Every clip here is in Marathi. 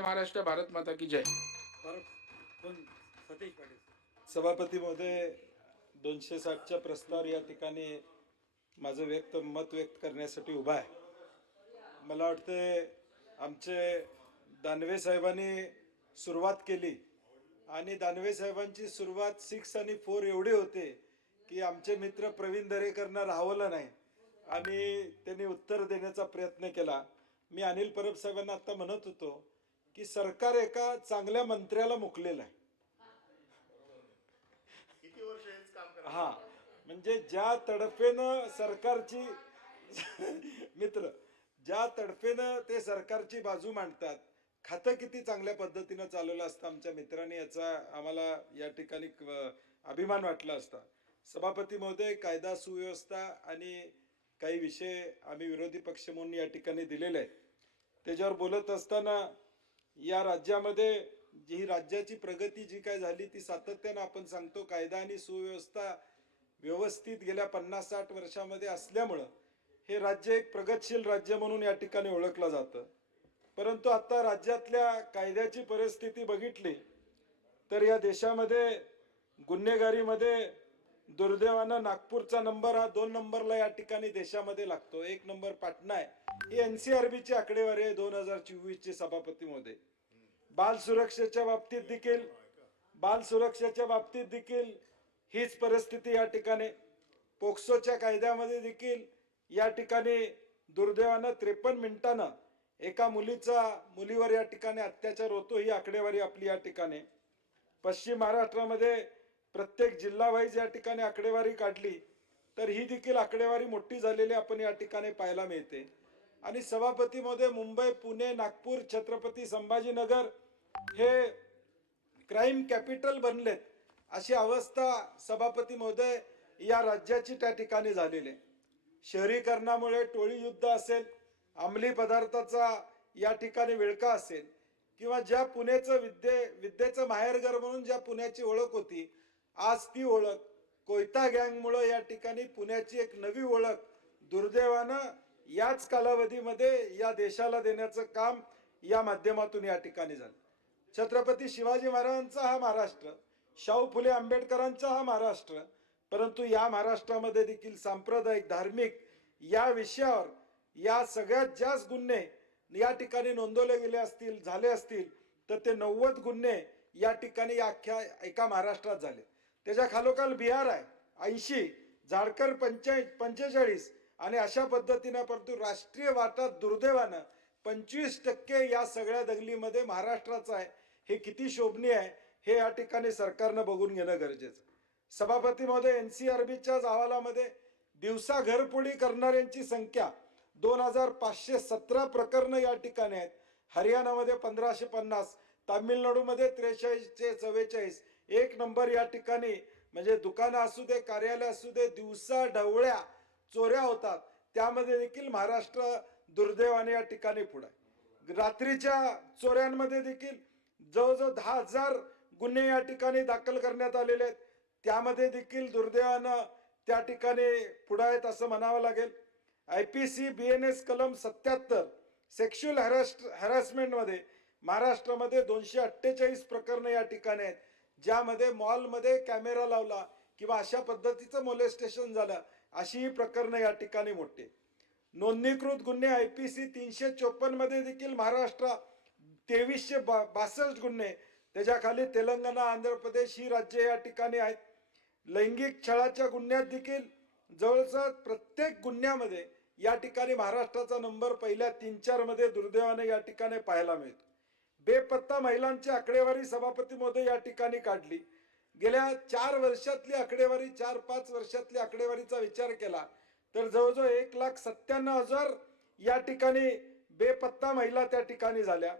महाराष्ट्र, भारत माता की जय. सतीश पाटील. सभापती महोदय, 260च्या प्रस्तावर या ठिकाणी माझं मत व्यक्त करण्यासाठी उभा आहे. मला वाटतं आमचे दानवे साहेबांनी सुरुवात केली आणि दानवे साहेबांची सुरुवात 6 आणि 4 एवढे होते की आमचे मित्र प्रवीण दरेकरांना राहवलं नाही आणि त्यांनी उत्तर देण्याचा प्रयत्न केला. मी अनिल परब साहेबांना आता म्हणत होतो की सरकार एका चांगल्या मंत्र्याला मुकलेलं आहे. हा, म्हणजे ज्या तडफेनं सरकारची मित्र ज्या तडफेनं ते सरकारची बाजू मांडतात, खातं किती चांगल्या पद्धतीनं चालवलं असतं आमच्या मित्रांनी, याचा आम्हाला या ठिकाणी अभिमान वाटला असता. सभापती महोदय, कायदा सुव्यवस्था आणि काही विषय आम्ही विरोधी पक्ष म्हणून या ठिकाणी दिलेले आहेत. त्याच्यावर बोलत असताना या राज्यामध्ये जी राज्याची प्रगती जी काय झाली ती सातत्यानं आपण सांगतो. कायदा आणि सुव्यवस्था व्यवस्थित गेल्या 50-60 वर्षामध्ये असल्यामुळं हे राज्य एक प्रगतशील राज्य म्हणून या ठिकाणी ओळखलं जातं. परंतु आता राज्यातल्या कायद्याची परिस्थिती बघितली तर या देशामध्ये गुन्हेगारीमध्ये दुर्दैवानं नागपूरचा नंबर हा 2 नंबरला या ठिकाणी देशामध्ये लागतो. 1 नंबर पाटणा आहे. ही NCRBची आकडेवारी आहे 2024ची. सभापती महोदय, बाल सुरक्षेच्या बाबतीत देखील हीच परिस्थिती या ठिकाणी. पोक्सोच्या कायद्यामध्ये देखील या ठिकाणी दुर्दैवानं 53 मिनिटांनं एका मुलीवर या ठिकाणी अत्याचार होतो. ही आकडेवारी आपली या ठिकाणी. पश्चिम महाराष्ट्रामध्ये प्रत्येक जिल्हा वाईज या ठिकाणी आकडेवारी काढली तर ही देखील आकडेवारी मोठी झालेली आपण या ठिकाणी पाहायला मिळते. आणि सभापती महोदय, मुंबई, पुणे, नागपूर, छत्रपती संभाजीनगर हे क्राईम कॅपिटल बनलेत, अशी अवस्था सभापती महोदय या राज्याची त्या ठिकाणी झालेली आहे. शहरीकरणामुळे टोळी युद्ध असेल, अंमली पदार्थाचा या ठिकाणी विळखा असेल, किंवा ज्या पुण्याचं विद्येचं माहेरघर म्हणून ज्या पुण्याची ओळख होती, आज ती ओळख कोयता गँगमुळे या ठिकाणी पुण्याची एक नवी ओळख दुर्दैवानं याच कालावधीमध्ये या देशाला देण्याचं काम या माध्यमातून या ठिकाणी झालं. छत्रपती शिवाजी महाराजांचा हा महाराष्ट्र, शाहू फुले आंबेडकरांचा हा महाराष्ट्र, परंतु या महाराष्ट्रामध्ये देखील सांप्रदायिक, धार्मिक या विषयावर या सगळ्यात जास्त गुन्हे या ठिकाणी नोंदवले झाले असतील तर ते 90 गुन्हे या ठिकाणी अख्ख्या एका महाराष्ट्रात झाले. त्याच्या खालोखाल बिहार आहे 80, झारखंड 45 आणि अशा पद्धतीनं. परंतु राष्ट्रीय वाटा दुर्दैवानं 25% या सगळ्या दंगलीमध्ये महाराष्ट्राचा आहे. हे किती शोभनीय आहे हे या ठिकाणी सरकारनं बघून घेणं गरजेचं. सभापती महोदय, NCRBच्या अहवालामध्ये दिवसा घरफोडी करणाऱ्यांची संख्या 2517 प्रकरणं या ठिकाणी आहेत. हरियाणामध्ये 1550, तामिळनाडूमध्ये 4344, 1 नंबर या ठिकाणी. म्हणजे दुकानं असू दे, कार्यालय असू दे, दिवसा ढवळ्या चोऱ्या होतात, त्यामध्ये देखील महाराष्ट्र दुर्दैवाने या ठिकाणी पुढे आहे. रात्रीच्या चोऱ्यांमध्ये देखील जवळजवळ 10,000 गुन्हे या ठिकाणी दाखल करण्यात आलेले आहेत, त्यामध्ये देखील दुर्दैवानं त्या ठिकाणी पुढे आहेत असं म्हणावं लागेल. IPC BNS कलम 77 सेक्शुअल हॅरॅसमेंटमध्ये महाराष्ट्रामध्ये 248 प्रकरणं या ठिकाणी आहेत, ज्यामध्ये मॉलमध्ये कॅमेरा लावला किंवा अशा पद्धतीचं मोलेस्टेशन झालं, अशी ही प्रकरणं या ठिकाणी मोठी. नोंदणीकृत गुन्हे IPC 354 मध्ये देखील महाराष्ट्र 2362 गुन्हे, त्याच्याखाली तेलंगणा, आंध्र प्रदेश ही राज्य या ठिकाणी आहेत. लैंगिक छळाच्या गुन्ह्यात देखील जवळजवळ प्रत्येक गुन्ह्यामध्ये या ठिकाणी महाराष्ट्राचा नंबर पहिल्या 3-4 मध्ये दुर्दैवाने या ठिकाणी पाहायला मिळतो. बेपत्ता महिलांची आकडेवारी सभापती महोदय या ठिकाणी काढली. गेल्या 4 वर्षातली आकडेवारी, 4-5 वर्षातली आकडेवारीचा विचार केला तर जवळजवळ 1,97,000 या ठिकाणी बेपत्ता महिला त्या ठिकाणी झाल्या.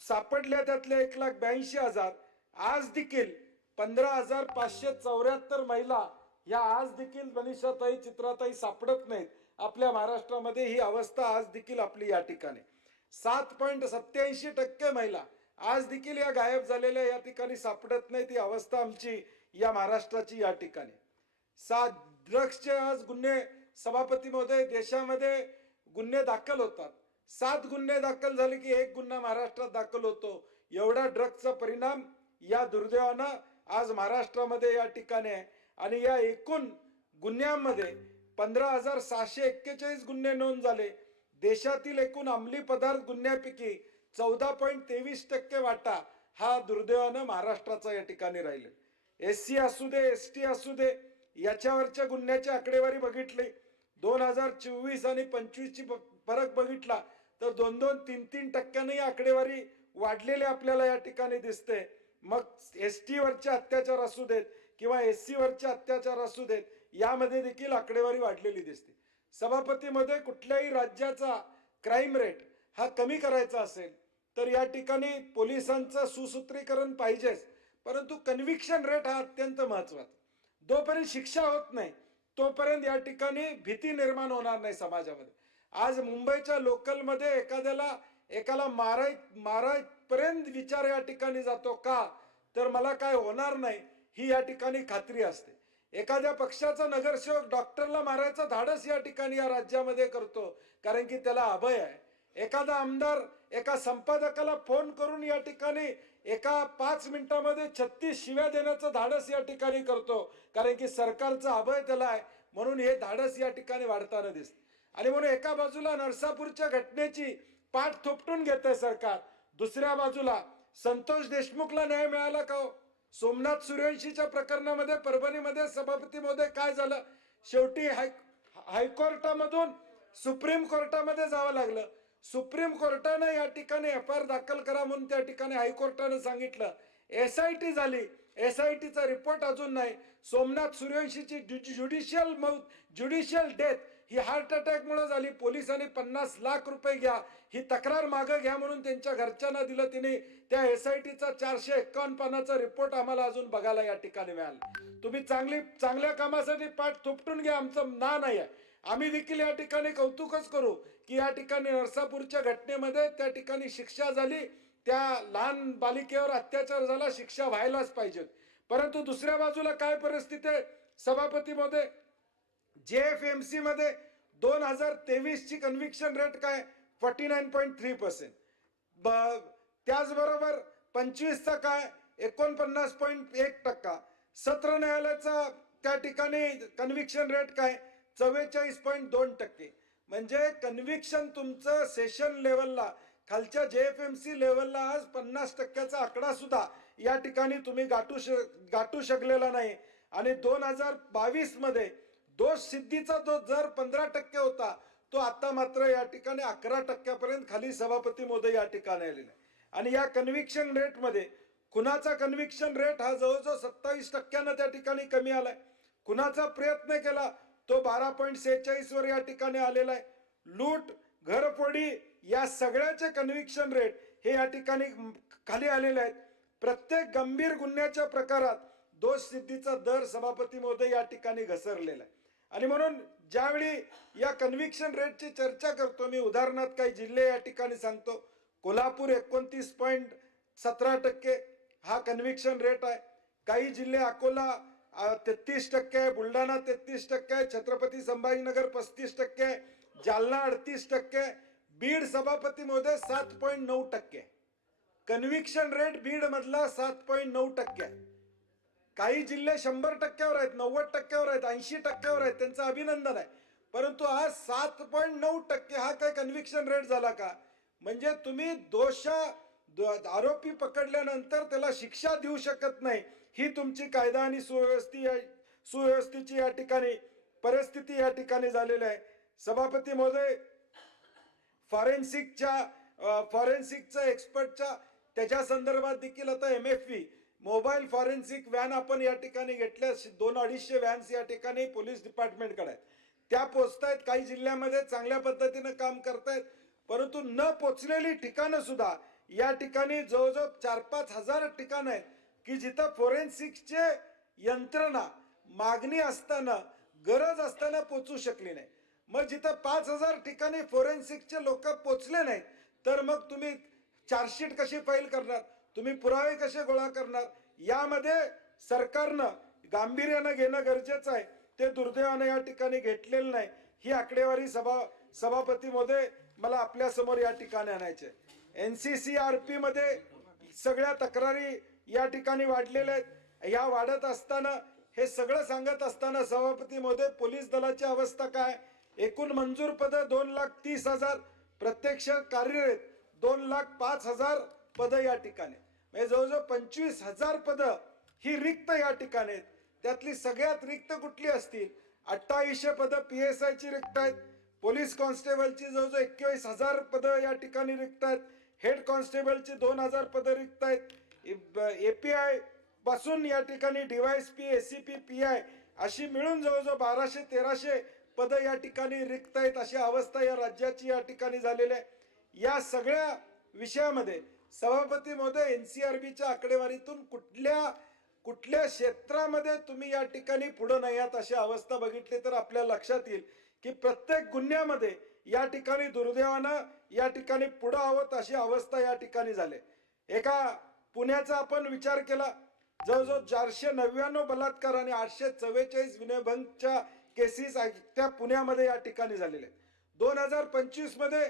सापडल्या त्यातल्या 1,82,000. आज देखील 15,574 महिला या आज देखील मनीषाताई, चित्राताई सापडत नाहीत आपल्या महाराष्ट्रामध्ये. ही अवस्था आज देखील आपली या ठिकाणी. 7.87% महिला आज देखील या गायब झालेल्या या ठिकाणी सापडत नाहीत. ही अवस्था आमची या महाराष्ट्राची या ठिकाणी. 7 ड्रग्सचे आज गुन्हे सभापती महोदय देशामध्ये गुन्हे दाखल होतात. 7 गुन्हे दाखल झाले की 1 गुन्हा महाराष्ट्रात दाखल होतो. एवढा ड्रग्जचा परिणाम या दुर्दैवानं आज महाराष्ट्रामध्ये या ठिकाणी आहे. आणि या एकूण गुन्ह्यांमध्ये 15,641 गुन्हे नोंद झाले. देशातील एकूण अंमली पदार्थ गुन्ह्यापैकी 14.23% वाटा हा दुर्दैवानं महाराष्ट्राचा या ठिकाणी राहिले. SC असू दे, ST असू दे, याच्यावरच्या गुन्ह्याची आकडेवारी बघितली 2024 आणि 25 ची फरक बघितला तर 2-3% आकडेवारी वाढलेली आपल्याला या ठिकाणी दिसते. मग ST वरचे अत्याचार असू देत किंवा SC वरचे अत्याचार असू देत, यामध्ये देखील आकडेवारी वाढलेली दिसते. सभापतीमध्ये कुठल्याही राज्याचा क्राईम रेट हा कमी करायचा असेल तर या ठिकाणी पोलिसांचं सुसूत्रीकरण पाहिजेच, परंतु कन्व्हिक्शन रेट हा अत्यंत महत्वाचा. जोपर्यंत शिक्षा होत नाही तोपर्यंत या ठिकाणी भीती निर्माण होणार नाही समाजामध्ये. आज मुंबईच्या लोकलमध्ये एकाला मारायपर्यंत विचार या ठिकाणी जातो का, तर मला काय होणार नाही ही या ठिकाणी खात्री असते. एखाद्या पक्षाचा नगरसेवक डॉक्टरला मारायचं धाडस या ठिकाणी या राज्यामध्ये करतो कारण की त्याला अभय आहे. एखादा आमदार एका संपादकाला फोन करून या ठिकाणी एका 5 मिनिटामध्ये 36 शिव्या देण्याचं धाडस या ठिकाणी करतो कारण की सरकारचं अभय त्याला आहे. म्हणून हे धाडस या ठिकाणी वाढताना दिसते. आणि म्हणून एका बाजूला नरसापूरच्या घटनेची पाठ थोपटून घेते सरकार, दुसऱ्या बाजूला संतोष देशमुखला न्याय मिळाला का? सोमनाथ सूर्यवंशीच्या प्रकरणामध्ये परभणीमध्ये सभापती महोदय काय झालं, शेवटी हायकोर्टामधून सुप्रीम कोर्टामध्ये जावं लागलं. सुप्रीम कोर्टानं या ठिकाणी FIR दाखल करा म्हणून त्या ठिकाणी हायकोर्टानं सांगितलं. SIT झाली, SITचा रिपोर्ट अजून नाही. सोमनाथ सूर्यवंशीची ज्युडिशियल डेथ ही हार्ट अटॅकमुळे झाली. पोलिसांनी 50 लाख रुपये घ्या, ही तक्रार मागे घ्या म्हणून त्यांच्या घरच्यांना दिलं. तिने त्या SITचा 451 पानाचा रिपोर्ट आम्हाला अजून बघायला या ठिकाणी मिळाला. तुम्ही चांगल्या कामासाठी पाठ थोपटून घ्या, आमचं ना नाही आहे. आम्ही देखील या ठिकाणी कौतुकच करू की या ठिकाणी नरसापूरच्या घटनेमध्ये त्या ठिकाणी शिक्षा झाली, त्या लहान बालिकेवर अत्याचार झाला, शिक्षा व्हायलाच पाहिजे. परंतु दुसऱ्या बाजूला काय परिस्थिती आहे सभापती मध्ये, JFMC मध्ये 2023 ची कन्व्हिक्शन रेट काय 49.3%. त्याचबरोबर 25 चा काय 49.1%. सत्र न्यायालयाचा त्या ठिकाणी कन्व्हिक्शन रेट काय 44.2%. म्हणजे कन्व्हिक्शन तुमचं सेशन लेवलला खालच्या JFMC लेवलला आज 50%चा आकडा सुद्धा या ठिकाणी तुम्ही गाठू शकलेला नाही. आणि 2022 मध्ये दोष सिद्धीचा जो दर 15% होता तो आता मात्र या ठिकाणी 11% खाली सभापती महोदय या ठिकाणी आलेला आहे. आणि या कन्व्हिक्शन रेट मध्ये खुनाचा कन्व्हिक्शन रेट हा जवळजवळ 27% त्या ठिकाणी कमी आलाय. खुनाचा प्रयत्न केला तो 12.46 वर या ठिकाणी आलेला आहे. लूट, घरफोडी या सगळ्याचे कन्व्हिक्शन रेट हे या ठिकाणी खाली आलेले आहेत. प्रत्येक गंभीर गुन्ह्याच्या प्रकारात दोष सिद्धीचा दर सभापती महोदय या ठिकाणी घसरलेला आहे. आणि म्हणून ज्यावेळी या कन्व्हिक्शन रेटची चर्चा करतो मी, उदाहरणार्थ काही जिल्हे या ठिकाणी सांगतो. कोल्हापूर 29.17% हा कन्व्हिक्शन रेट आहे. काही जिल्हे अकोला 33% आहे, बुलढाणा 33% आहे, छत्रपती संभाजीनगर 35% आहे, जालना 38% आहे, बीड सभापती महोदय 7.9% आहे. कन्व्हिक्शन रेट बीड मधला 7.9% आहे. काही जिल्हे 100%वर आहेत, 90%वर आहेत, 80%वर आहेत, त्यांचं अभिनंदन आहे. परंतु आज 7.9% हा काय कन्व्हिक्शन रेट झाला का? म्हणजे तुम्ही आरोपी पकडल्यानंतर त्याला शिक्षा देऊ शकत नाही, ही तुमची कायदा आणि सुव्यवस्थेची या ठिकाणी परिस्थिती या ठिकाणी झालेली आहे. सभापती महोदय, फॉरेन्सिकच्या एक्सपर्टच्या त्याच्या संदर्भात देखील आता MFV मोबाईल फॉरेन्सिक व्हॅन आपण या ठिकाणी घेतल्या. 200-250 व्हॅन्स या ठिकाणी पोलीस डिपार्टमेंटकडे आहेत. त्या पोचतायत, काही जिल्ह्यामध्ये चांगल्या पद्धतीने काम करतायत. परंतु न पोचलेली ठिकाणं सुद्धा या ठिकाणी जवळजवळ 4-5 हजार ठिकाणं आहेत की जिथं फॉरेन्सिकचे यंत्रणा मागणी असताना, गरज असताना पोचू शकली नाही. मग जिथं 5,000 ठिकाणी फॉरेन्सिकचे लोक पोचले नाहीत तर मग तुम्ही चार्जशीट कशी फाईल करणार, तुम्ही पुरावे कसे गोळा करणार? यामध्ये सरकारनं गांभीर्यानं घेणं गरजेचं आहे. ते दुर्दैवानं या ठिकाणी घेतलेलं नाही. ही आकडेवारी सभापती महोदय मला आपल्या समोर या ठिकाणी आणायचे. NCCRP मध्ये सगळ्या तक्रारी या ठिकाणी वाढलेल्या आहेत. या वाढत असताना हे सगळं सांगत असताना सभापती महोदय, पोलीस दलाची अवस्था काय? एकूण मंजूर पद 2,30,000, प्रत्यक्ष कार्यरत 2,05,000 पद या ठिकाणी, म्हणजे जवळजवळ 25,000 पद ही रिक्त या ठिकाणी आहेत. त्यातली सगळ्यात रिक्त कुठली असतील? 2800 पद PSI ची रिक्त आहेत. पोलीस कॉन्स्टेबलची जवळजवळ 21,000 पद या ठिकाणी रिक्त आहेत. हेड कॉन्स्टेबलची 2,000 पद रिक्त आहेत. API पासून या ठिकाणी DYSP, ACP, PI अशी मिळून जवळजवळ 1200-1300 पद या ठिकाणी रिक्त आहेत. अशी अवस्था या राज्याची या ठिकाणी झालेली आहे. या सगळ्या विषयामध्ये सभापती महोदय, NCRBच्या आकडेवारीतून कुठल्या क्षेत्रामध्ये तुम्ही या ठिकाणी पुढे नाही आहात अशी अवस्था बघितली तर आपल्या लक्षात येईल की प्रत्येक गुन्ह्यामध्ये या ठिकाणी दुर्दैवानं या ठिकाणी पुढे आहोत अशी अवस्था या ठिकाणी झाली. एका पुण्याचा आपण विचार केला, जवळजवळ 499 बलात्कार आणि 844 विनयभंगच्या केसेस त्या पुण्यामध्ये या ठिकाणी झालेल्या आहेत. 2025 मध्ये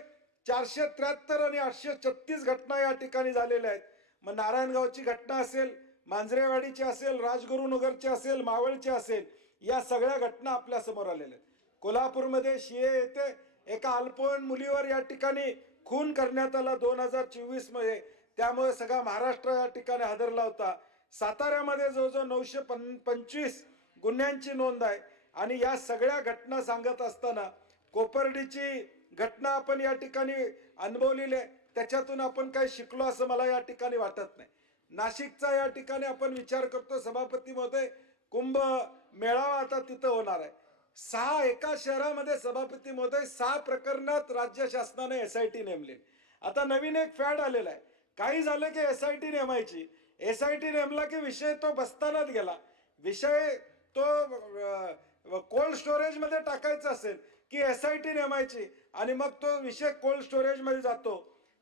473 आणि 836 घटना या ठिकाणी झालेल्या आहेत. मग नारायणगावची घटना असेल, मांजरेवाडीची असेल, राजगुरुनगरची असेल, मावळची असेल, या सगळ्या घटना आपल्या समोर आलेल्या आहेत. कोल्हापूरमध्ये शिये येथे एका अल्पवयीन मुलीवर या ठिकाणी खून करण्यात आला 2024 मध्ये, त्यामुळे सगळा महाराष्ट्र या ठिकाणी हादरला होता. साताऱ्यामध्ये जवळजवळ 925 गुन्ह्यांची नोंद आहे. आणि या सगळ्या घटना सांगत असताना कोपर्डीची घटना आपण या ठिकाणी अनुभवलेली आहे, त्याच्यातून आपण काही शिकलो असं मला या ठिकाणी वाटत नाही. नाशिकचा या ठिकाणी आपण विचार करतो सभापती महोदय, कुंभ मेळावा आता तिथं होणार आहे. एका शहरामध्ये सभापती महोदय 6 प्रकरणात राज्य शासनाने SIT नेमले. आता नवीन एक फॅड आलेला आहे, काही झालं की SIT नेमायची. SIT नेमला की विषय तो बसतानाच गेला. विषय तो कोल्ड स्टोरेज मध्ये टाकायचा असेल की SIT नेमायची आणि मग तो विषय कोल्ड स्टोरेज मध्ये जातो.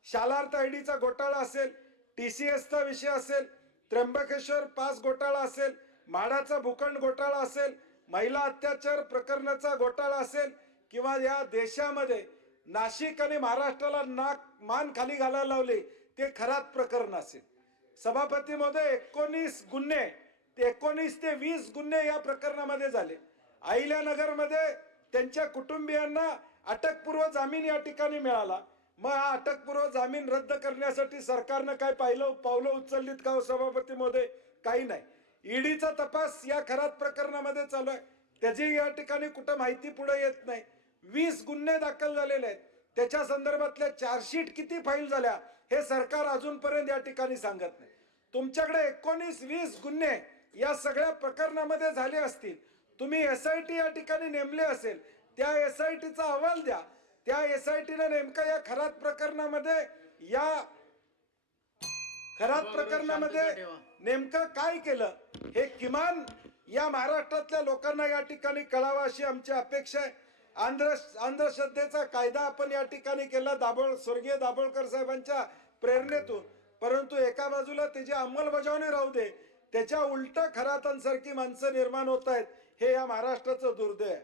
शालार्थ IDचा घोटाळा असेल, TCSचा विषय असेल, त्र्यंबकेश्वर पास घोटाळा असेल, म्हाडाचा भूखंड घोटाळा असेल, महिला अत्याचार प्रकरणाचा घोटाळा असेल, किंवा या देशामध्ये नाशिक आणि महाराष्ट्राला मान खाली घालायला लावली ते खरात प्रकरण असेल. सभापती महोदय, 19 गुन्हे, 19 ते 20 गुन्हे या प्रकरणामध्ये झाले. अहिल्यानगरमध्ये त्यांच्या कुटुंबियांना अटकपूर्व जामीन या ठिकाणी मिळाला. मग हा अटकपूर्व जामीन रद्द करण्यासाठी सरकारनं काय पावलं उचललीत का हो सभापती महोदय? काही नाही. ईडीचा तपास या खरात प्रकरणामध्ये चालू आहे, त्याची या ठिकाणी कुठं माहिती पुढे येत नाही. 20 गुन्हे दाखल झालेले आहेत, त्याच्या संदर्भातल्या चार्जशीट किती फाईल झाल्या हे सरकार अजूनपर्यंत या ठिकाणी सांगत नाही. तुमच्याकडे 19-20 गुन्हे या सगळ्या प्रकरणामध्ये झाले असतील, तुम्ही SIT या ठिकाणी नेमले असेल, त्या SITचा अहवाल द्या. त्या SITने नेमकं या खरात प्रकरणामध्ये नेमकं काय केलं हे किमान या महाराष्ट्रातल्या लोकांना या ठिकाणी कळावं अशी आमची अपेक्षा आहे. अंधश्रद्धेचा कायदा आपण या ठिकाणी केला स्वर्गीय दाभोळकर साहेबांच्या प्रेरणेतून, परंतु एका बाजूला त्याची अंमलबजावणी राहू दे, त्याच्या उलट खरातांसारखी माणसं निर्माण होत आहेत. हे या महाराष्ट्राचं दुर्दैव आहे.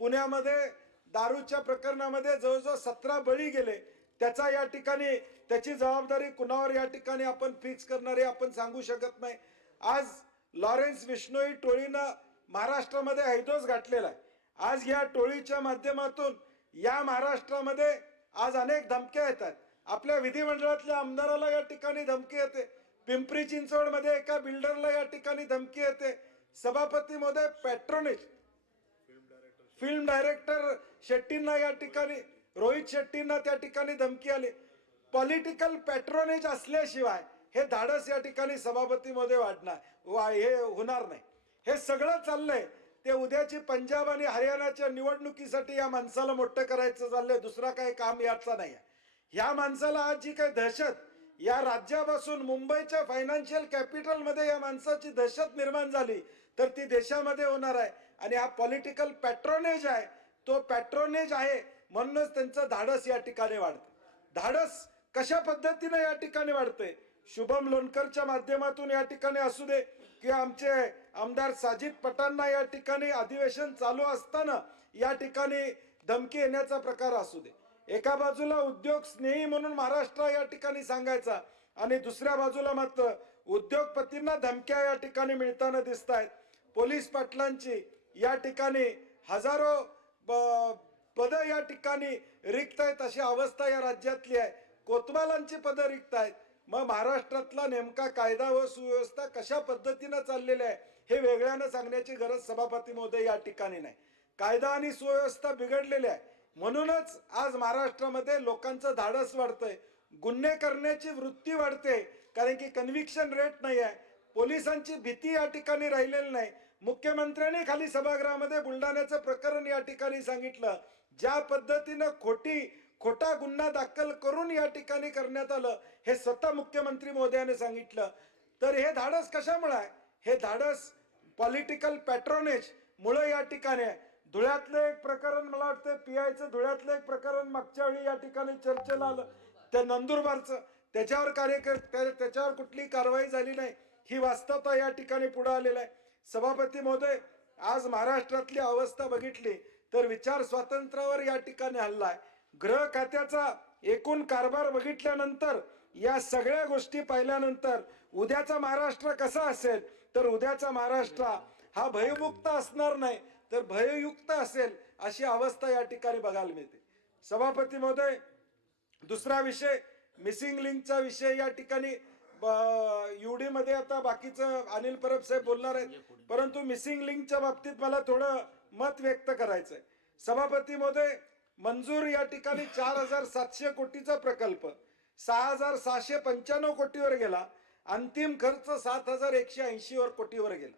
पुण्यामध्ये दारूच्या प्रकरणामध्ये जवळजवळ 17 बळी गेले. त्याचा या ठिकाणी त्याची जबाबदारी कुणावर या ठिकाणी आपण फिक्स करणारे आपण सांगू शकत नाही. आज लॉरेन्स बिश्नोई टोळीनं महाराष्ट्रामध्ये हैदोस घातलेला आहे. आज या टोळीच्या माध्यमातून या महाराष्ट्रामध्ये आज अनेक धमक्या येतात. आपल्या विधिमंडळातल्या आमदाराला या ठिकाणी धमकी येते. पिंपरी चिंचवड मध्ये एका बिल्डरला या ठिकाणी धमकी येते. सभापती महोदय, पॅट्रोनेज फिल्म डायरेक्टर शेट्टींना या ठिकाणी, रोहित शेट्टींना त्या ठिकाणी धमकी आली. पॉलिटिकल पॅट्रोनेज असल्याशिवाय हे धाडस या ठिकाणी सभापती महोदय हे होणार नाही. हे सगळं चाललंय ते उद्याची पंजाब आणि हरियाणाच्या निवडणुकीसाठी या माणसाला मोठं करायचं चाललंय, दुसरा काही काम याचा नाही. ह्या माणसाला आज जी काही दहशत या राज्यापासून मुंबईच्या फायनान्शियल कॅपिटल मध्ये या माणसाची दहशत निर्माण झाली तर ती देशामध्ये होणार आहे. आणि हा पॉलिटिकल पॅट्रोनेज आहे, तो पॅट्रोनेज आहे म्हणूनच त्यांचं धाडस या ठिकाणी वाढतं. धाडस कशा पद्धतीने या ठिकाणी वाढते? शुभम लोणकरच्या माध्यमातून या ठिकाणी असू दे किंवा आमचे आमदार साजिद पठाणना या ठिकाणी अधिवेशन चालू असताना या ठिकाणी धमकी येण्याचा प्रकार असू दे, एका बाजूला उद्योग स्नेही म्हणून महाराष्ट्र या ठिकाणी सांगायचा आणि दुसऱ्या बाजूला मात्र उद्योगपतींना धमक्या या ठिकाणी मिळताना दिसत आहेत. पोलीस पाटलांची या ठिकाणी हजारो पद या ठिकाणी रिक्त आहेत अशी अवस्था या राज्यातली आहे. कोतवालांची पद रिक्त आहेत. मग महाराष्ट्रातला नेमका कायदा व सुव्यवस्था कशा पद्धतीनं चाललेली आहे हे वेगळ्यानं सांगण्याची गरज सभापती महोदय या ठिकाणी नाही. कायदा आणि सुव्यवस्था बिघडलेली आहे. म्हणूनच आज महाराष्ट्रामध्ये लोकांचं धाडस वाढतंय, गुन्हे करण्याची वृत्ती वाढते, कारण की कन्व्हिक्शन रेट नाही आहे. पोलिसांची भीती या ठिकाणी राहिलेली नाही. मुख्यमंत्र्यांनी खाली सभागृहामध्ये बुलढाण्याचं प्रकरण या ठिकाणी सांगितलं. ज्या पद्धतीनं खोटा गुन्हा दाखल करून या ठिकाणी करण्यात आलं हे स्वतः मुख्यमंत्री महोदयाने सांगितलं. तर हे धाडस कशामुळे आहे? हे धाडस पॉलिटिकल पॅट्रोनेज मुळे या ठिकाणी आहे. धुळ्यातलं एक प्रकरण, मला वाटतं पीआयचं धुळ्यातलं एक प्रकरण मागच्या वेळी या ठिकाणी चर्चेला आलं, त्या नंदुरबारचं. त्याच्यावर कुठली कारवाई झाली नाही, ही वास्तवता या ठिकाणी पुढे आलेला आहे. सभापती महोदय, आज महाराष्ट्रातली अवस्था बघितली तर विचार स्वातंत्र्यावर या ठिकाणी हल्ला आहे. गृह खात्याचा एकूण कारभार बघितल्यानंतर, या सगळ्या गोष्टी पाहिल्यानंतर उद्याचा महाराष्ट्र कसा असेल, तर उद्याचा महाराष्ट्र हा भयमुक्त असणार नाही तर भययुक्त असेल अशी अवस्था या ठिकाणी बघायला मिळते. सभापती महोदय, दुसरा विषय मिसिंग लिंकचा विषय या ठिकाणी युडी मध्ये आता बाकीचं अनिल परब साहेब बोलणार आहेत, परंतु मिसिंग लिंकच्या बाबतीत मला थोडं मत व्यक्त करायचंय. सभापती महोदय, मंजूर या ठिकाणी 4700 कोटीचा प्रकल्प 6695 कोटीवर गेला. अंतिम खर्च 7180 कोटीवर गेला.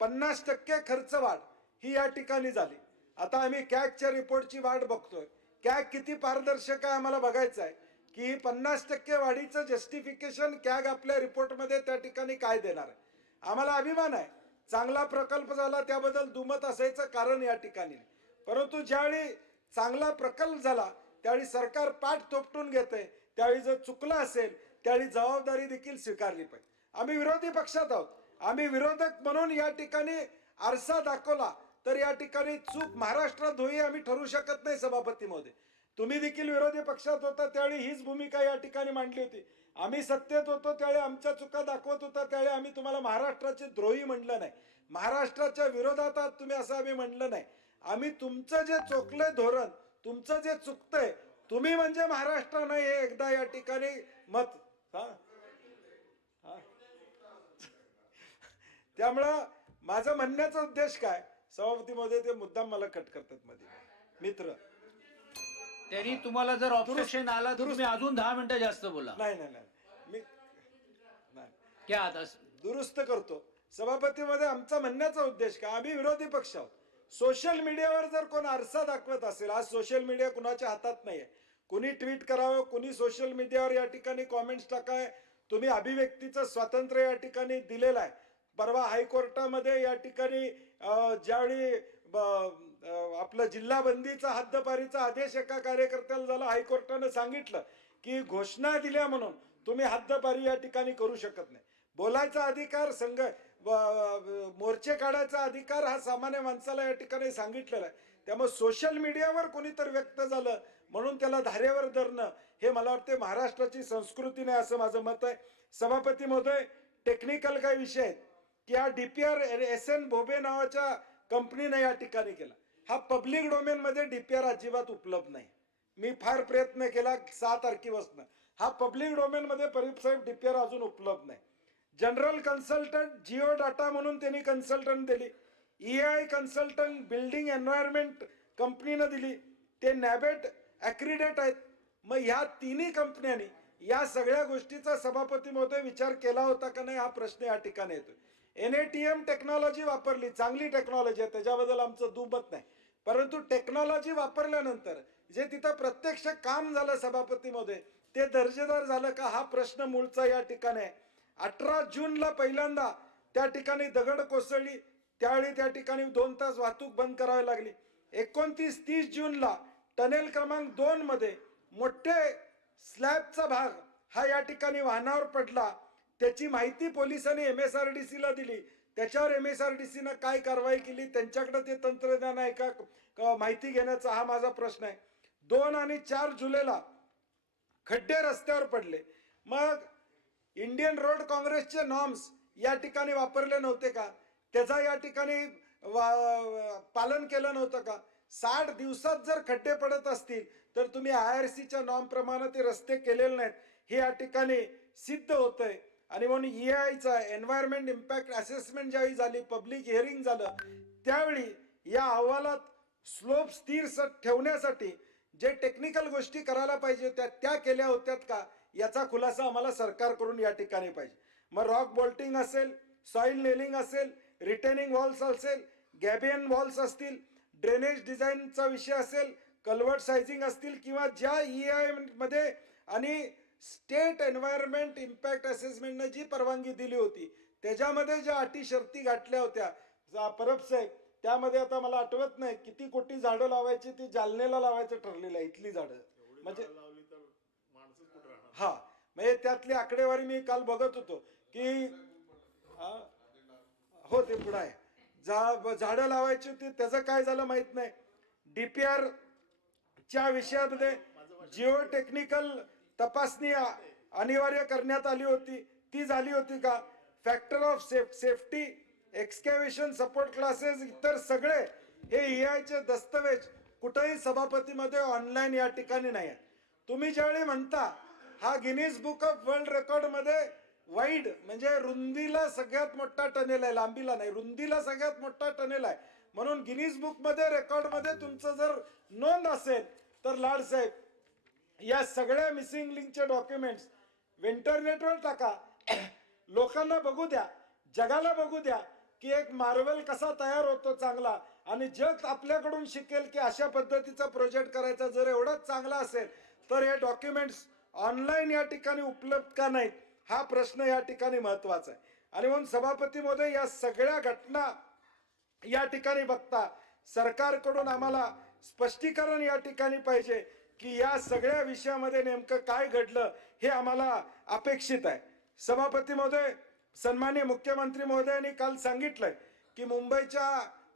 50% खर्च वाढ ही या ठिकाणी झाली. आता आम्ही कॅगच्या रिपोर्टची वाट बघतोय. कॅग किती पारदर्शक आहे आम्हाला बघायचं आहे की 50% वाढीचं जस्टिफिकेशन कॅग आपल्या रिपोर्टमध्ये त्या ठिकाणी काय देणार आहे. आम्हाला अभिमान आहे, चांगला प्रकल्प झाला त्याबद्दल दुमत असायचं कारण या ठिकाणी. परंतु ज्यावेळी चांगला प्रकल्प झाला त्यावेळी सरकार पाठ थोपटून घेते, त्यावेळी जर चुकलं असेल त्यावेळी जबाबदारी देखील स्वीकारली पाहिजे. आम्ही विरोधी पक्षात आहोत. आम्ही विरोधक म्हणून या ठिकाणी आरसा दाखवला तर या ठिकाणी चूक महाराष्ट्रात होई आम्ही ठरवू शकत नाही. सभापती महोदय, तुम्ही देखील विरोधी पक्षात होता त्यावेळी हीच भूमिका या ठिकाणी मांडली होती. आम्ही सत्तेत होतो त्यावेळी आमच्या चुका दाखवत होता, त्यावेळी आम्ही तुम्हाला महाराष्ट्राचे द्रोही म्हणलं नाही, महाराष्ट्राच्या विरोधात आहात तुम्ही असं आम्ही म्हणलं नाही. आम्ही तुमचं जे चोखले धोरण, तुमचं जे चुकतंय, तुम्ही म्हणजे महाराष्ट्र नाही हे एकदा या ठिकाणी मत त्यामुळं माझं म्हणण्याचा उद्देश काय, सभापती महोदय ते मुद्दाम मला कट करतात मध्ये मित्र. त्यांनी तुम्हाला जर ऑब्जेक्शन आला तर तुम्ही अजून 10 मिनिटं जास्त बोला. नाही मी क्या आता दुरुस्त करतो. सभापती मध्ये आमचा म्हणण्याचा उद्देश काय, आम्ही विरोधी पक्ष आहोत. सोशल मीडियावर जर कोण आरसा दाखवत असेल, आज सोशल मीडिया कुणाच्या हातात नाहीये, कुणी ट्विट करावं, कुणी सोशल मीडियावर या ठिकाणी कॉमेंट्स टाकाय, तुम्ही अभिव्यक्तीचं स्वातंत्र्य या ठिकाणी दिलेलं आहे. परवा हायकोर्टामध्ये या ठिकाणी ज्यावेळी आपलं जिल्हा बंदीचा हद्दपारीचा आदेश एका कार्यकर्त्याला झाला, हायकोर्टानं सांगितलं की घोषणा दिल्या म्हणून तुम्ही हद्दपारी या ठिकाणी करू शकत नाही. बोलायचा अधिकार, मोर्चे काढायचा अधिकार हा सामान्य माणसाला या ठिकाणी सांगितलेला आहे. त्यामुळे सोशल मीडियावर कोणीतरी व्यक्त झालं म्हणून त्याला धारेवर धरणं हे मला वाटते महाराष्ट्राची संस्कृती नाही असं माझं मत आहे. सभापती महोदय, टेक्निकल काही विषय आहेत की हा डीपीआर SN भोबे नावाच्या कंपनीने या ठिकाणी केला. हा पब्लिक डोमेन मध्ये डीपीआर अजिबात उपलब्ध नाही. मी फार प्रयत्न केला 6 तारखेपासून, हा पब्लिक डोमेन मध्ये परीप साहेब डीपीआर अजून उपलब्ध नाही. जनरल कन्सल्टंट जिओ डाटा म्हणून त्यांनी कन्सल्टंट दिली, EI कन्सल्टंट बिल्डिंग एन्व्हायरमेंट कंपनीनं दिली, ते नॅबेट ॲक्रिडेट आहेत. मग ह्या तिन्ही कंपन्यांनी या सगळ्या गोष्टीचा सभापती महोदय विचार केला होता का नाही हा प्रश्न या ठिकाणी येतो. NATM टेक्नॉलॉजी वापरली, चांगली टेक्नॉलॉजी आहे, त्याच्याबद्दल आमचं दुमत नाही. परंतु टेक्नॉलॉजी वापरल्यानंतर जे तिथं प्रत्यक्ष काम झालं सभापती महोदय ते दर्जेदार झालं का हा प्रश्न मूळचा या ठिकाणी आहे. 18 जूनला पहिल्यांदा त्या ठिकाणी दगड कोसळली, त्यावेळी त्या ठिकाणी 2 तास वाहतूक बंद करावी लागली. 29-30 जूनला टनेल क्रमांक 2 मध्ये मोठे स्लॅबचा भाग हा या ठिकाणी वाहनावर पडला. त्याची माहिती पोलिसांनी MSRDC ला दिली. त्याच्यावर MSRDC ने काय कारवाई केली, त्यांच्याकडे ते तंत्रज्ञान आहे का माहिती घेण्याचा, हा माझा प्रश्न आहे. 2 आणि 4 जुलैला खड्डे रस्त्यावर पडले. मग इंडियन रोड काँग्रेसचे नॉर्म्स या ठिकाणी वापरले नव्हते का? त्याचा या ठिकाणी पालन केलं नव्हतं का? 60 दिवसात जर खड्डे पडत असतील तर तुम्ही IRCच्या नॉर्म प्रमाणे ते रस्ते केलेले नाहीत हे या ठिकाणी सिद्ध होतंय. आणि म्हणून EIचा एन्व्हायरमेंट इम्पॅक्ट असेसमेंट ज्यावेळी झाली, पब्लिक हिअरिंग झालं, त्यावेळी या अहवालात स्लोप स्थिर ठेवण्यासाठी जे टेक्निकल गोष्टी करायला पाहिजे त्या केल्या होत्यात का, याचा खुलासा आम्हाला सरकारकडून या ठिकाणी पाहिजे. मग रॉक बोल्टिंग असेल, सॉइल नेलिंग असेल, रिटेनिंग वॉल्स असेल, गॅबियन वॉल्स असतील, ड्रेनेज डिझाईनचा विषय असेल, कल्वर्ट सायझिंग असतील, किंवा ज्या EI मध्ये आणि स्टेट एन्व्हायरमेंट इम्पॅक्ट असेसमेंटने जी परवानगी दिली होती त्याच्यामध्ये ज्या अटी शर्ती गाठल्या होत्या परब साहेब, त्यामध्ये आता मला आठवत नाही किती कोटी झाडं लावायची, ती जालनेला लावायचं ठरलेलं आहे, इथली झाडं म्हणजे हा, म्हणजे त्यातली आकडेवारी मी काल बघत होतो की हो ते पुढे आहे, झाडं लावायची होती, त्याचं काय झालं माहित नाही. DPR च्या विषयामध्ये जिओ टेक्निकल तपासणी अनिवार्य करण्यात आली होती, ती झाली होती का? Factor of safety, excavation support classes, इतर सगळे हे EIचे दस्तवेज कुठेही सभापतीमध्ये ऑनलाईन या ठिकाणी नाही आहे. तुम्ही ज्यावेळी म्हणता हा Guinness book of world record मध्ये वाईड म्हणजे रुंदीला सगळ्यात मोठा टनेल आहे, लांबीला नाही, रुंदीला सगळ्यात मोठा टनेल आहे, म्हणून गिनीज बुक मध्ये रेकॉर्ड मध्ये तुमचं जर नोंद असेल तर लाड साहेब या सगळ्या मिसिंग लिंकचे डॉक्युमेंट्स इंटरनेटवर टाका, लोकांना बघू द्या, जगाला बघू द्या की एक मार्वेल कसा तयार होतो चांगला, आणि जग आपल्याकडून शिकेल की अशा पद्धतीचा प्रोजेक्ट करायचा. जर एवढाच चांगला असेल तर हे डॉक्युमेंट्स ऑनलाईन या ठिकाणी उपलब्ध का नाहीत हा प्रश्न या ठिकाणी महत्वाचा आहे. आणि म्हणून सभापती महोदय या सगळ्या घटना या ठिकाणी बघता सरकारकडून आम्हाला स्पष्टीकरण या ठिकाणी पाहिजे की या सगळ्या विषयामध्ये नेमकं काय घडलं हे आम्हाला अपेक्षित आहे. सभापती महोदय, सन्माननीय मुख्यमंत्री महोदयांनी काल सांगितलंय की मुंबईच्या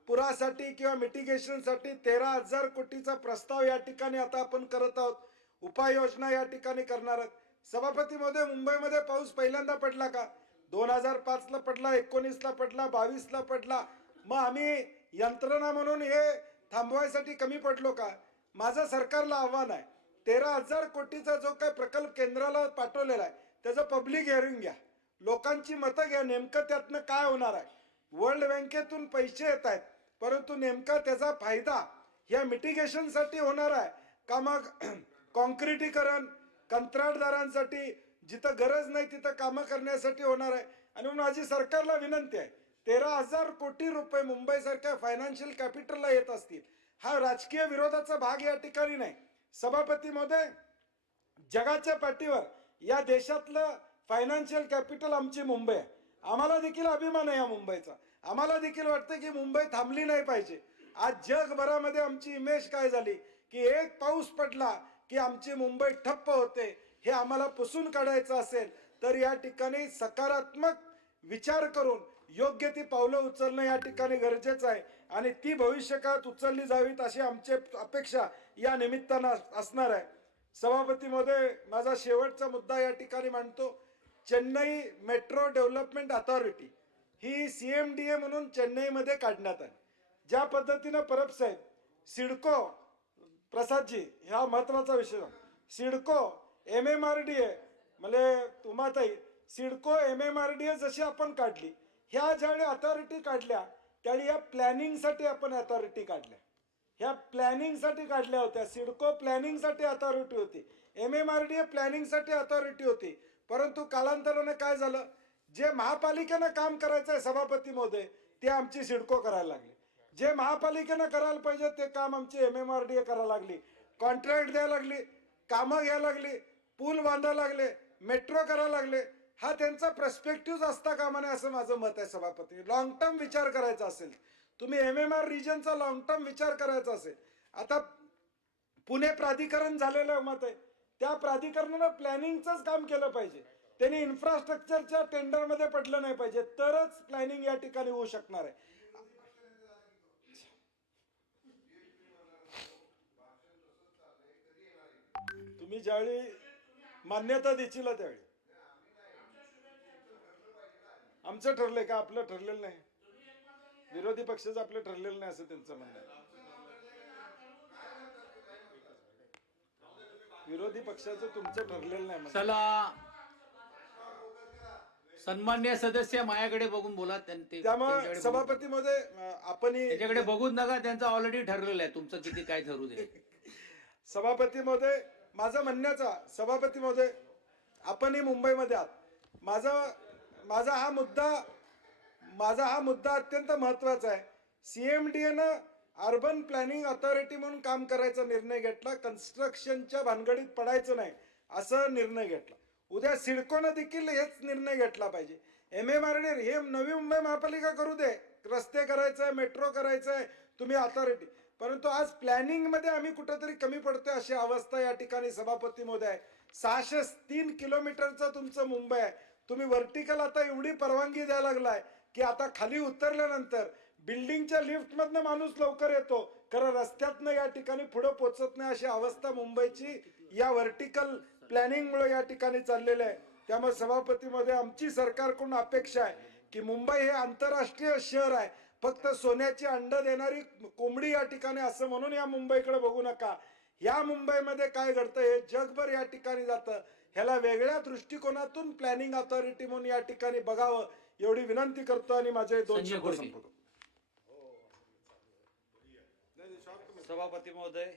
पुरासाठी किंवा मिटिगेशनसाठी 13,000 कोटीचा प्रस्ताव या ठिकाणी आता आपण करत आहोत, उपाययोजना या ठिकाणी करणार आहोत. सभापती महोदय, मुंबईमध्ये पाऊस पहिल्यांदा पडला का? 2005 ला पडला, 19 ला पडला, 22 ला पडला. मग आम्ही यंत्रणा म्हणून हे थांबवायसाठी कमी पडलो का? माझं सरकारला आव्हान आहे, 13,000 कोटीचा जो काही प्रकल्प केंद्राला पाठवलेला आहे त्याचं पब्लिक हिअरिंग घ्या, लोकांची मतं घ्या, नेमकं त्यातनं काय होणार आहे. वर्ल्ड बँकेतून पैसे येत आहेत, परंतु नेमका त्याचा फायदा या मिटिगेशनसाठी होणार आहे का, मग कॉन्क्रिटीकरण कंत्राटदारांसाठी जिथं गरज नाही तिथं कामं करण्यासाठी होणार आहे. आणि म्हणून माझी सरकारला विनंती आहे, 13,000 कोटी रुपये मुंबईसारख्या फायनान्शियल कॅपिटलला येत असतील, हा राजकीय विरोधाचा भाग या ठिकाणी नाही. सभापती महोदय, जगाच्या पाठीवर या देशातलं फायनान्शियल कॅपिटल आमची मुंबई आहे. आम्हाला देखील अभिमान आहे या मुंबईचा, आम्हाला देखील वाटतं की मुंबई थांबली नाही पाहिजे. आज जगभरामध्ये आमची इमेज काय झाली की एक पाऊस पडला की आमची मुंबई ठप्प होते. हे आम्हाला पुसून काढायचं असेल तर या ठिकाणी सकारात्मक विचार करून योग्य ती पावलं उचलणं या ठिकाणी गरजेचं आहे आणि ती भविष्यकाळात उचलली जावीत अशी आमची अपेक्षा या निमित्तानं असणार आहे. सभापती महोदय, माझा शेवटचा मुद्दा या ठिकाणी मांडतो. चेन्नई मेट्रो डेव्हलपमेंट अथॉरिटी ही CMDA म्हणून चेन्नईमध्ये काढण्यात आली. ज्या पद्धतीनं परब साहेब सिडको, प्रसादजी हा महत्वाचा विषय, सिडको MMRDA म्हणजे तुम्हाताई सिडको MMRDA जशी आपण काढली, ह्या ज्यावेळी अथॉरिटी काढल्या त्यावेळी या प्लॅनिंगसाठी आपण अथॉरिटी काढल्या, ह्या प्लॅनिंगसाठी काढल्या होत्या. सिडको प्लॅनिंगसाठी अथॉरिटी होती, MMRDA प्लॅनिंगसाठी अथॉरिटी होती. परंतु कालांतराने काय झालं, जे महापालिकेनं काम करायचं आहे सभापती महोदय ते आमची सिडको करायला लागली, जे महापालिकेनं करायला पाहिजे ते काम आमची MMRDA करायला लागली, कॉन्ट्रॅक्ट द्यायला लागली, कामं घ्यायला लागली, पूल बांधायला लागले, मेट्रो करायला लागले. हा त्यांचा पर्स्पेक्टिव्ह असता कामा नये असं माझं मत आहे. सभापती, लॉंग टर्म विचार करायचा असेल तुम्ही, MMR रिजनचा लॉंग टर्म विचार करायचा असेल, आता पुणे प्राधिकरण झालेलं मत आहे, त्या प्राधिकरणानं प्लॅनिंगचंच काम केलं पाहिजे, त्यांनी इन्फ्रास्ट्रक्चरच्या टेंडरमध्ये पडलं नाही पाहिजे, तरच प्लॅनिंग या ठिकाणी होऊ शकणार आहे. तुम्ही ज्यावेळी मान्यता देशील त्यावेळी आमचं ठरलंय का आपलं ठरलेलं नाही, विरोधी पक्षाचं आपलं ठरलेलं नाही असं त्यांचं म्हणणं आहे. विरोधी पक्षाचं तुमचं ठरलेलं नाही म्हणणं. चला सन्मान्य सदस्य माझ्याकडे बघून बोला. त्यामुळे सभापती मध्ये आपण त्याच्याकडे बघूच नका, त्यांचं ऑलरेडी ठरलेलं आहे, तुमचं किती काय ठरू दे. सभापती महोदय, माझा म्हणण्याचा सभापती महोदय, आपणही मुंबईमध्ये आहात. माझा हा मुद्दा अत्यंत महत्वाचा आहे. सीएमडीएनं अर्बन प्लॅनिंग अथॉरिटी म्हणून काम करायचा निर्णय घेतला, कन्स्ट्रक्शनच्या भानगडीत पडायचं नाही असं निर्णय घेतला. उद्या सिडकोनं देखील हेच निर्णय घेतला पाहिजे. MMRD हे नवी मुंबई महापालिका करू दे, रस्ते करायचंय, मेट्रो करायचंय, तुम्ही अथॉरिटी, परंतु आज प्लॅनिंग मध्ये आम्ही कुठेतरी कमी पडतोय अशी अवस्था या ठिकाणी सभापती महोदय आहे. 603 किलोमीटरचं तुमचं मुंबई आहे. तुम्ही व्हर्टिकल आता एवढी परवानगी द्यायला लागलाय की आता खाली उतरल्यानंतर बिल्डिंगच्या लिफ्ट मधनं माणूस लवकर येतो, खरं रस्त्यातनं या ठिकाणी पुढे पोहोचत नाही अशी अवस्था मुंबईची या व्हर्टिकल प्लॅनिंग मुळे या ठिकाणी चाललेलं आहे. त्यामुळे सभापती मध्ये आमची सरकारकडून अपेक्षा आहे की मुंबई हे आंतरराष्ट्रीय शहर आहे, फक्त सोन्याची अंड देणारी कोंबडी या ठिकाणी असं म्हणून या मुंबईकडे बघू नका. या मुंबईमध्ये काय घडतं हे जगभर या ठिकाणी जातं. ह्याला वेगळ्या दृष्टिकोनातून प्लॅनिंग अथॉरिटी म्हणून या ठिकाणी बघावं एवढी विनंती करतो आणि माझे 2 शब्द संपवतो. सभापती महोदय,